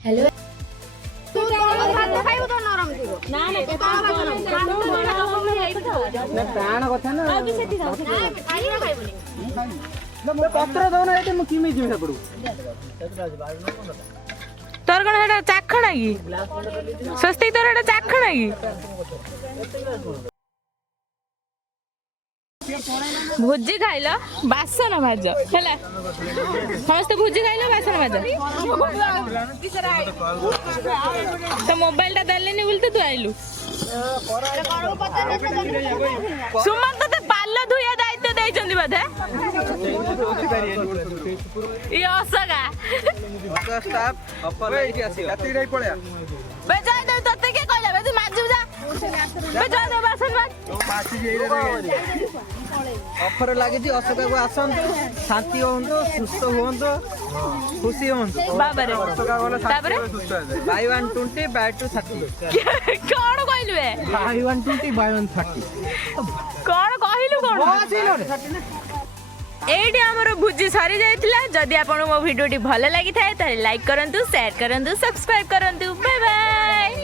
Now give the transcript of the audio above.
हेलो ତୁ ତଳ ଭାତ ଖାଇବୁ ତ ନରମ ଥିବ ना ना ତଳ ଭାତ ନା ପ୍ରାଣ କଥା ନା ଖାଇବା ଖାଇବୁନି ପତ୍ର ଦଉନ ଏଠି ମୁଁ କିମିତି ଯିବି ସେପଟକୁ ତୋର କଣ ହେଟା ଚାଖଣା କି ସ୍ୱସ୍ତିକ ତୋର ହେଟା ଚାଖଣା କି ଭୋଜି ଖାଇଲ ବାସନ ମାଜ ହେଲା ସମସ୍ତେ ଭୋଜି ଖାଇଲ ବାସନ ମାଜ ତ ମୋବାଇଲ ଟା ଦେଲେନି ବୋଲି ତୁ ଆଇଲୁ ସୁମନ୍ତ ତତେ ପାଲ ଧୋଇବା ଦାୟିତ୍ୱ ଦେଇଛନ୍ତି ବୋଧେ ଇଏ ଅସଗା ବେଜାଇ ଦେବି ତତେ କିଏ କହିଲା ବେ ତୁ ମାଜିବୁ ଯା ବେଜାଇ ଦେବି ବାସନ ମାଜ ଅଫର ଲାଗିଛି ଅଶୋକାକୁ ଆସନ୍ତୁ ଶାନ୍ତି ହୁଅନ୍ତୁ ସୁସ୍ଥ ହୁଅନ୍ତୁ ଖୁସି ହୁଅନ୍ତୁ ବାବାରେ ତାପରେ ବାଇ 120 ବାଇ 230 କଣ କହିଲୁ ବେ ବାଇ 120 ବାଇ 130 କଣ କହିଲୁ କଣ ଏଇଠି ଆମର ଭୋଜି ସରି ଯାଇଥିଲା ଯଦି ଆପଣଙ୍କୁ ମୋ ଭିଡ଼ିଓଟି ଭଲ ଲାଗିଥାଏ ତାହେଲେ ଲାଇକ୍ କରନ୍ତୁ ସେୟାର କରନ୍ତୁ ସବସ୍କ୍ରାଇବ କରନ୍ତୁ ବାଏ ବାଏ।